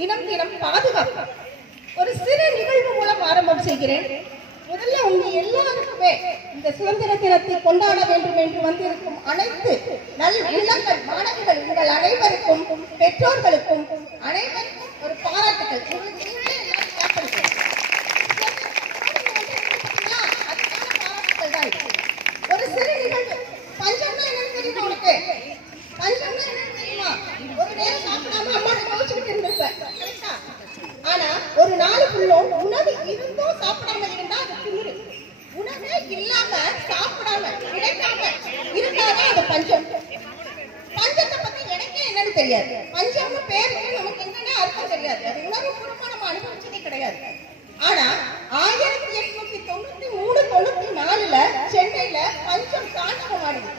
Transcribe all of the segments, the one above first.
தினம் தினம் பாதுகாப்பு. ஒரு சிறு நிகழ்வு மூலம் ஆரம்பம் செய்கிறேன். முதல்ல உங்க எல்லாருக்குமே இந்த சுதந்திர தினத்தை கொண்டாட வேண்டும் என்று வந்திருக்கும் அனைத்து நல் உள்ளங்கள், மாணவர்கள், உங்கள் அனைவருக்கும், பெற்றோர்களுக்கும் அனைவருக்கும் ஒரு பாராட்டுகள். ஒரு சிறு நிகழ்வு. பஞ்சம்னா என்னன்னு தெரியுமா உனக்கு? பஞ்சம்னா என்னன்னு தெரியுமா? ஒரு நேரம் சாப்பிடாம அம்மா யோசிச்சுட்டு இருந்திருப்பேன். ஆனா ஒரு நாளுக்குள்ள உணவு இருந்தும் சாப்பிடாம இருந்தா அது திமிரு. உணவே இல்லாம சாப்பிடாம கிடைக்காம இருந்தாதான் அது பஞ்சம். பஞ்சத்தை பத்தி எனக்கே என்னன்னு தெரியாது. பஞ்சம்னு பேருக்கு நமக்கு என்னன்னு அர்த்தம் தெரியாது. அது உணவு பூர்வமா நம்ம அனுபவிச்சதே கிடையாது. ஆனா 1893-94 சென்னையில பஞ்சம் தாண்டவமானது.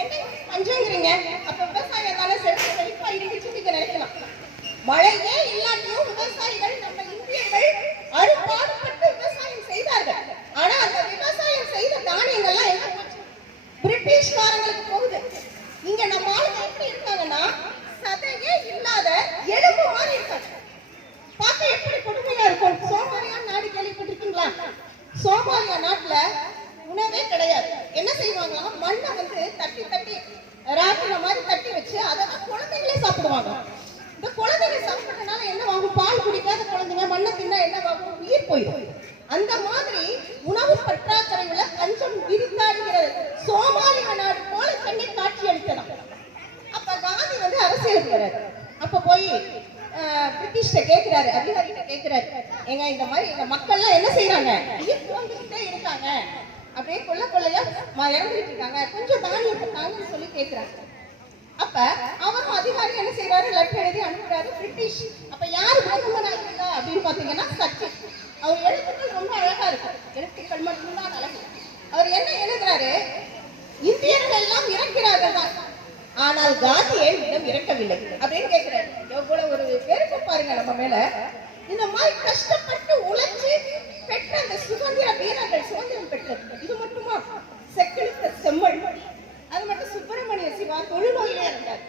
என்ன பஞ்சங்கிறீங்க? அப்ப விவசாயம் தானே செழிப்பா இருந்துச்சு நீங்க நினைக்கலாம். மழையே இல்லாட்டியும் விவசாயிகள், நம்ம இந்தியர்கள் அறுபாடுபட்டு விவசாயம் செய்தார்கள். ஆனா அந்த விவசாயம் செய்த தானியங்கள்லாம் எங்க போச்சு? பிரிட்டிஷ்காரங்களுக்கு போகுது. இங்க நம்ம ஆளுங்க எப்படி இருக்காங்கன்னா சதையே இல்லாத எலும்பு மாதிரி இருக்காங்க. பார்க்க எப்படி கொடுமையா இருக்கும். சோமாலியா நாடு கேள்விப்பட்டிருக்கீங்களா? சோமாலியா நாட்டுல உணவே கிடையாது. என்ன செய்வாங்கன்னா மண்ணை தட்டி தட்டி ராட்டின மாதிரி தட்டி வச்சு அதை குழந்தைங்களே சாப்பிடுவாங்க. இந்த குழந்தைங்க சாப்பிட்டனால என்ன ஆகும்? பால் குடிக்காத குழந்தைங்க மண்ணை தின்னா என்ன ஆகும்? உயிர் போயிடும். அந்த மாதிரி உணவு பற்றாக்குறையுள்ள பஞ்சம் விரிந்தாடுகிற சோமாலியா நாடு போல சென்னை காட்சி அளிக்கலாம். அப்ப காந்தி அரசியலுக்கு வர்றாரு. அப்ப போய் பிரிட்டிஷ்ட கேட்கிறாரு, அதிகாரிகிட்ட கேட்கிறாரு, எங்க இந்த மாதிரி இந்த மக்கள் எல்லாம் என்ன செய்யறாங்க? உயிர் தோண்டிக்கிட்டே இருக்காங்க, அப்படியே கொள்ள கொள்ளையா இறந்துட்டு இருக்காங்க, கொஞ்சம் தானியத்தை தாங்கன்னு சொல்லி கேட்கிறாங்க. அப்ப அவரும் அதிகாரி என்ன செய்யறாரு? லெட்டர் எழுதி அனுப்புறாரு பிரிட்டிஷ். அப்ப யாரு பிரதமரா இருக்கா அப்படின்னு பாத்தீங்கன்னா சச்சின். அவர் எழுத்துக்கள் ரொம்ப அழகா இருக்கு. எழுத்துக்கள் மட்டும்தான் அழகு. அவர் என்ன எழுதுறாரு? இந்தியர்கள் எல்லாம் இறக்கிறார்கள் தான், ஆனால் காந்தியை இன்னும் இறக்கவில்லை அப்படின்னு கேட்கிறாரு. எவ்வளவு ஒரு வெறுப்பு பாருங்க நம்ம மேல. இந்த மாதிரி கஷ்டப்பட்டு உழைச்சி பெற்ற அந்த சுதந்திர வீரர்கள் சுதந்திரம் பெற்றது இது மட்டுமா? செக்கிழுத்த செம்மல், அது மட்டும் சுப்பிரமணிய சிவா தொழுநோயிலே இருந்தார்.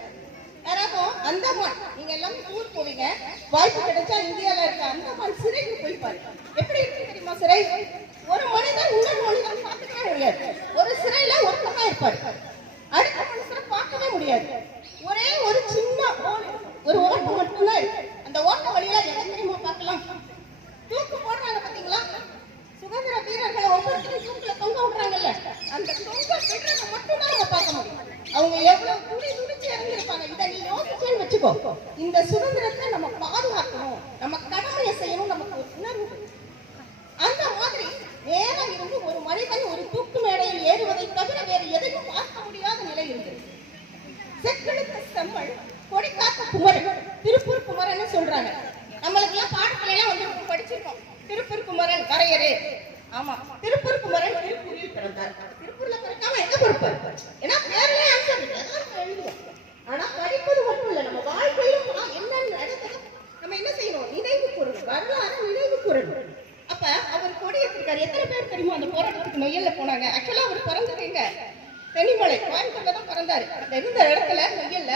யாராவது அந்தமான், நீங்க எல்லாமே டூர் போவீங்க, வாய்ப்பு கிடைச்சா இந்தியால இருக்க அந்தமான் சிறைக்கு போய் பாருங்க. எப்படி இருக்கு தெரியுமா சிறை? ஒரு மனிதன் இன்னொரு மனிதன் பார்த்துக்கவே முடியாது. ஒரு சிறையில ஒருத்தமா இருப்பாரு, அடுத்த மனுஷனை பார்க்கவே முடியாது. ஒரே ஒரு சின்ன ஒரு ஓட்டு மட்டும்தான் இருக்கு. அந்த ஓட்ட வழியில எதை தெரியுமா பார்க்கலாம்? தூக்கு போடுறாங்க பாத்தீங்களா? சுதந்திர வீரர்களை ஒவ்வொருத்தரும் தூக்குல தொங்க விடுறாங்கல்ல, அந்த தொங்க விடுறத மட்டும்தான் நம்ம பார்க்க முடியும். அவங்க எவ்வளவு துடிச்சு இறங்கிருப்பாங்க. இதை நீ யோசிச்சேன்னு வச்சுக்கோ. இந்த சுதந்திரத்தை நம்ம பாதுகாக்கணும், நம்ம கடமையை செய்யணும், நமக்கு ஒரு உணர்வு. அந்த மாதிரி நேரம் இருந்து ஒரு மனிதன் ஒரு தூக்கு மேடையில் ஏறுவதை தவிர வேறு எதையும் பார்க்க முடியாத நிலை இருந்தது. செக்கெழுத்த செம்மல், கொடிக்காத்த குமரன், திருப்பூர் குமரன் சொல்றாங்க. நம்மளுக்கு எல்லாம் பாடத்துல எல்லாம் படிச்சிருக்கோம். திருப்பூர் குமரன் வரையறு. ஆமா, திருப்பூர் குமரன் திருப்பூரில் பிறந்தார். திருப்பூர்ல பிறக்காம எங்க பிறப்பாரு? ஏன்னா பேர்லயே ஆன்சர் எழுதுவோம். ஆனா படிப்பது மட்டும் இல்ல, நம்ம வாழ்க்கையிலும் என்னென்ன நடந்தது நம்ம என்ன செய்யணும்? நினைவு கூறணும், வரலாறு நினைவு கூறணும். அப்ப அவர் கொடியேற்றிருக்காரு. எத்தனை பேர் தெரியுமா அந்த போராட்டத்துக்கு நொய்யல்ல போனாங்க? ஆக்சுவலா அவர் பிறந்தது எங்க? தென்னிமலை, கோயம்புத்தூர்ல தான் பிறந்தாரு. அந்த இருந்த இடத்துல நொய்யல்ல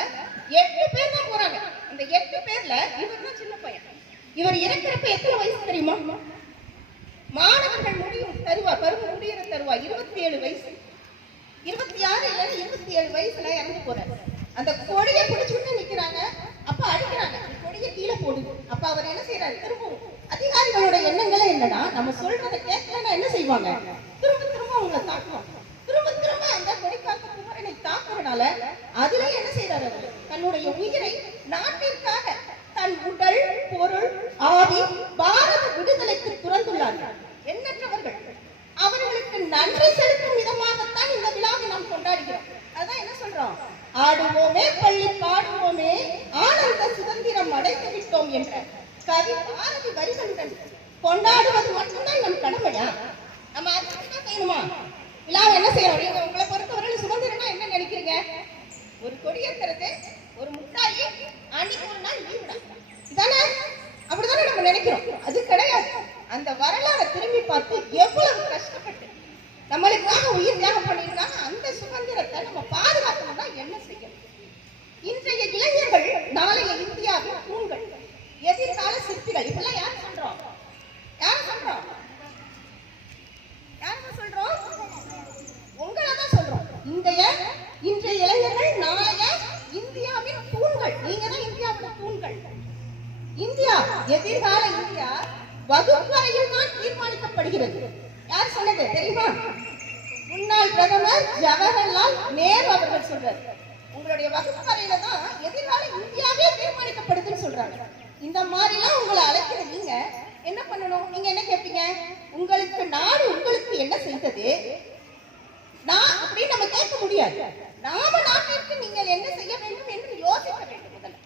8 பேர் தான் போறாங்க. அந்த 8 பேர்ல இவர் தான் சின்ன பையன். இவர் இறக்கிறப்ப எத்தனை வயசு தெரியுமா? மாணவர்கள் முடியும் தருவா, பருவம் முடிகிற தருவா 27 வயசு, 26 இல்ல 27 வயசுல இறந்து போறாரு. அந்த கொடியை பிடிச்சுட்டு நிக்கிறாங்க. அப்ப அடிக்கிறாங்க, கொடியை கீழே போடுது. அப்ப அவர் என்ன செய்யறாரு? திரும்பவும் அதிகாரிகளோட எண்ணங்களே என்னன்னா, நம்ம சொல்றதை கேட்கலன்னா என்ன செய்வாங்க? திரும்ப திரும்ப அவங்களை தாக்குவாங்க. திரும்ப திரும்ப அந்த கொடிக்காத்த குமரனை தாக்குறதுனால அதுல என்ன செய்யறாரு? தன்னுடைய உயிரை நாட்டிற்காக தன் உடல், பொருள், ஆவி, பாரத விடுதலைக்கு துறந்துள்ளார்கள். எண்ணற்றவர்கள். அவர்களுக்கு நன்றி செலுத்தும் விதமாகத்தான் இந்த விழாவை நாம் கொண்டாடுகிறோம். அதான் என்ன சொல்றோம்? ஆடுவோமே பள்ளி பாடுவோமே, ஆனந்த சுதந்திரம் அடைந்து விட்டோம் என்ற கவி பாரதி வரிகளுடன் கொண்டாடுவது மட்டும்தான் நம் கடமையா? நம்ம அதை செய்யணுமா? விழாவை என்ன செய்யணும்? நீங்க உங்களை பொறுத்தவரை சுதந்திரம்னா என்ன நினைக்கிறீங்க? ஒரு கொடியேற்றது, ஒரு முட்டாயி, அன்னைக்கு ஒரு நாள் லீவுடா, இதானே? அப்படிதானே நம்ம நினைக்கிறோம். அது கிடையாது. அந்த வரலாறை திரும்பி பார்த்து எவ்வளவு கஷ்டப்பட்டு நம்மளுக்காக உயிர் தியாகம் பண்ணிருக்காங்க. அந்த சுதந்திரத்தை நம்ம பாதுகாக்கணும்னா என்ன செய்யணும்? இன்றைய இளைஞர்கள் நாளைய இந்தியாவின் தூண்கள். எதிர்கால சிற்பிகள் இப்பெல்லாம் யார் சொல்றோம்? யார் சொல்றோம்? யாருங்க சொல்றோம்? உங்களை தான் சொல்றோம். இன்றைய இளைஞர்கள் நாளைய இந்தியாவின் தூண்கள். நீங்க தான் இந்தியாவின் தூண்கள். இந்தியா, எதிர்கால இந்தியா வகுப்பறையில் தான் தீர்மானிக்கப்படுகிறது. யார் சொன்னது தெரியுமா? முன்னாள் பிரதமர் ஜவஹர்லால் நேரு அவர்கள் சொல்றாரு. உங்களுடைய வகுப்பறையில தான் எதிர்கால இந்தியாவே தீர்மானிக்கப்படுதுன்னு சொல்றாங்க. இந்த மாதிரிலாம் உங்களை அழைக்கிற நீங்க என்ன பண்ணணும்? நீங்க என்ன கேட்பீங்க? உங்களுக்கு நாடு உங்களுக்கு என்ன செய்தது நான் அப்படின்னு நம்ம கேட்க முடியாது. நாம நாட்டிற்கு நீங்கள் என்ன செய்ய வேண்டும் என்று யோசிக்க வேண்டும் முதல்ல.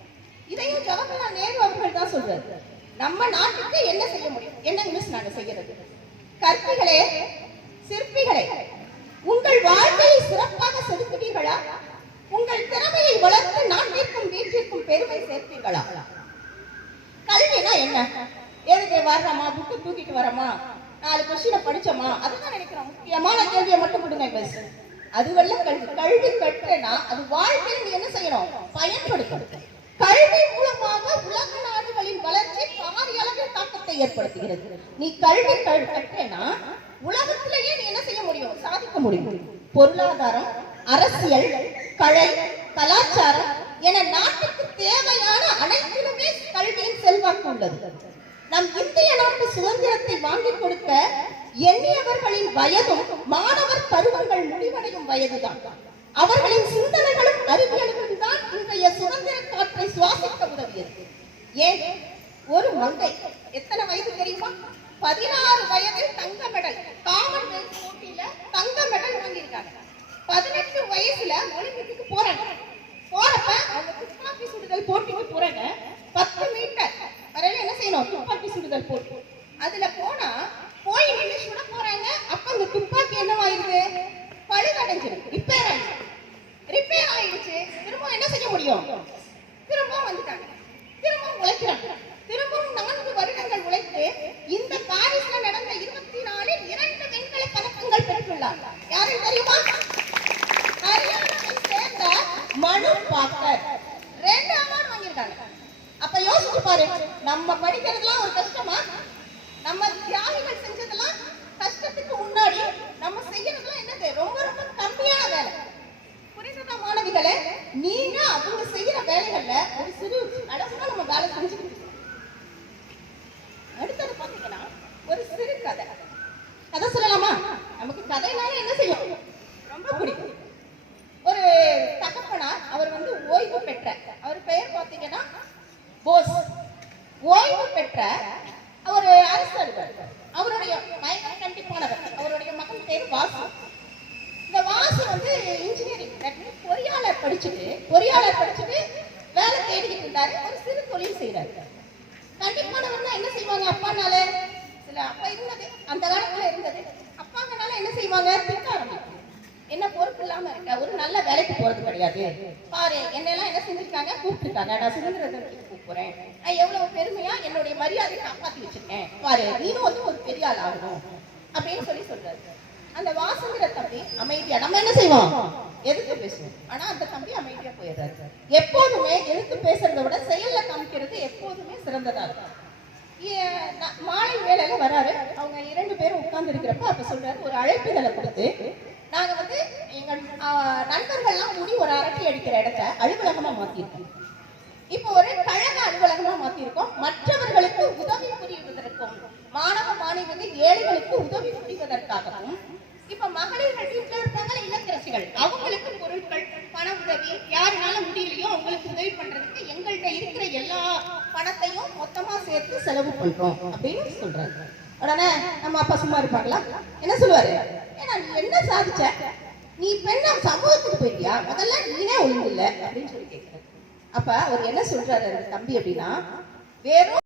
இதையும் ஜவஹர்லால் நேரு அவர்கள் தான் சொல்றாரு. நம்ம நாட்டுக்கு என்ன செய்ய முடியும்? என்ன மிஸ் நாங்க செய்யறது? கற்பிகளே, சிற்பிகளே, உங்கள் வாழ்க்கையை சிறப்பாக செலுத்துவீர்களா? உங்கள் திறமையை வளர்த்து நாட்டிற்கும் வீட்டிற்கும் பெருமை சேர்ப்பீர்களா? கல்வினா என்ன? எதுக்கு வர்றோமா, புக்கு தூக்கிட்டு வரோமா, 4 கொஸ்டினை படிச்சோமா, அதுதான் நினைக்கிறோம். முக்கியமான கேள்வியை மட்டும் கொடுங்க மிஸ். அதுவல்ல கல்வி. கல்வி கற்றனா அது வாழ்க்கையில் நீ என்ன செய்யணும்? பயன்படுத்தணும். கல்வி மூலமாக உலக நாடுகளின் வளர்ச்சி பாரிய அளவில் தாக்கத்தை ஏற்படுத்துகிறது. நீ கல்வி கற்றனா உலகத்திலேயே நீ என்ன செய்ய முடியும்? சாதிக்க முடியும். பொருளாதாரம், அரசியல், கலை, கலாச்சாரம் என நாட்டுக்கு தேவையான அனைத்திலுமே கல்வியின் செல்வாக்கு உள்ளது. நம் இந்திய நாட்டு சுதந்திரத்தை வாங்கிக் கொடுக்க எண்ணியவர்களின் வயதும் மாணவர் பருவங்கள் முடிவடையும் வயதுதான். அவர்களின் சிந்தனைகளும் அறிவியல்களும் தான் இன்றைய சுதந்திர காற்றை சுவாசிக்க உதவியது. ஏன் ஒரு மங்கை எத்தனை வயது தெரியுமா? 16 வயதில் தங்க மெடல், காமன்வெல்த் போட்டியில தங்க மெடல் வாங்கியிருக்காங்க. 18 வயசுல ஒலிம்பிக்கு போறாங்க. போறப்ப அவங்க துப்பாக்கி சுடுதல் போட்டிக்கு போறாங்க. 10 மீட்டர் வரையில என்ன செய்யணும்? துப்பாக்கி சுடுதல் போட்டி. அதுல போனா போய் நின்று சுட போறாங்க. அப்ப அந்த துப்பாக்கி என்னவாயிருது? பழுதடைஞ்சிருக்கு, ரிப்பேர் ஆயிடுச்சு. திரும்ப என்ன செய்ய முடியும்? திரும்ப வந்துட்டாங்க, திரும்ப உழைக்கிறாங்க. திரும்பவும் 4 வருடங்கள் உழைத்து இந்த பாரிஸ்ல நடந்த 24 2 வெண்கல பதக்கங்கள் பெற்றுள்ளார். யாரும் தெரியுமா? ஹரியானாவை சேர்ந்த மனு பாக்கர் 2 அவார்டு வாங்கியிருக்காங்க. அப்ப யோசிச்சு பாரு, நம்ம படிக்கிறதுலாம் ஒரு கஷ்டமா? நம்ம தியாகிகள் செஞ்சதெல்லாம் கஷ்டத்துக்கு முன்னாடி நம்ம செய்யறதுலாம் என்னது? ரொம்ப ரொம்ப கம்மியான வேலை. புரியுதா மாணவிகளே? நீங்க அவங்க செய்யற வேலைகள்ல ஒரு சிறு அளவுனா நம்ம வேலை செஞ்சுக்கிட்டு. அடுத்தது பாத்தீங்கன்னா ஒரு சிறு கதை சொல்லலாமா? நமக்கு கதைனால என்ன செய்யும்? ரொம்ப பிடிக்கும். ஒரு தகப்பனார், அவர் வந்து ஓய்வு பெற்ற, அவர் பெயர் பாத்தீங்கன்னா போஸ். ஓய்வு பெற்ற ஒரு அரசு அலுவலர். அவருடைய மகன் கண்டிப்பானவர். அவருடைய மகன் பேர் வாசு. இந்த வாசு வந்து இன்ஜினியரிங் பொறியாளர் படிச்சுட்டு வேலை தேடிக்கிட்டு இருந்தாரு. ஒரு சிறு தொழில் செய்யறாரு. கண்டிப்பானவர்னா என்ன செய்வாங்க? அப்பானால சில அப்பா இருந்தது, அந்த காலத்துல இருந்தது. அப்பாங்கனால என்ன செய்வாங்க? திட்ட ஆரம்பிக்கும். என்ன பொறுப்பு இல்லாம இருக்க, ஒரு நல்ல வேலைக்கு போறது கிடையாது. பாரு, என்னெல்லாம் என்ன செஞ்சிருக்காங்க? கூப்பிட்டுருக்காங்க. நான் சுதந்திர தினத்துக்கு கூப்பிடுறேன். நான் எவ்வளவு பெருமையா என்னுடைய மரியாதையை காப்பாத்தி வச்சிருக்கேன். பாரு, நீனும் வந்து ஒரு பெரிய ஆள் ஆகணும் அப்படின்னு சொல்றாரு. அந்த வாசுங்கிற தம்பி அமைதியா, நம்ம என்ன செய்வோம்? எதிர்த்து பேசுவோம். ஆனா அந்த தம்பி அமைதியா போயிடுறாரு. எப்போதுமே எதிர்த்து பேசுறதை விட செயல்ல காமிக்கிறது எப்போதுமே சிறந்ததா இருக்கும். மாலை வேலையில வராரு. அவங்க 2 பேரும் உட்கார்ந்து இருக்கிறப்ப அப்ப சொல்றாரு, ஒரு அழைப்பிதழை கொடுத்து, நாங்க வந்து எங்கள் நண்பர்கள்லாம் கூடி ஒரு அரட்டை அடிக்கிற இடத்த அலுவலகமா மாத்திருக்கோம். இப்போ ஒரு கழக அலுவலகமா மாத்திருக்கோம். மற்றவர்களுக்கு உதவி புரிவதற்கும், மாணவ மாணவிகள் ஏழைகளுக்கு உதவி புரிவதற்காகவும், இப்ப மகளிர்கள் வீட்டுல இருக்காங்க இல்லத்தரசிகள், அவங்களுக்கு பொருட்கள், பண உதவி, யாருனால முடியலையோ அவங்களுக்கு உதவி பண்றதுக்கு எங்கள்கிட்ட இருக்கிற எல்லா பணத்தையும் மொத்தமா சேர்த்து செலவு பண்றோம் அப்படின்னு சொல்றாங்க. உடனே நம்ம அப்பா சும்மா இருப்பாங்களா? என்ன சொல்லுவாரு? ஏன்னா நீ என்ன சாதிச்ச? நீ பெண்ணா சமூகத்துக்கு போயிட்டியா? முதல்ல நீனே ஒழுங்கு இல்லை அப்படின்னு சொல்லி கேட்கிறாரு. அப்ப அவர் என்ன சொல்றாரு அந்த தம்பி அப்படின்னா, வெறும்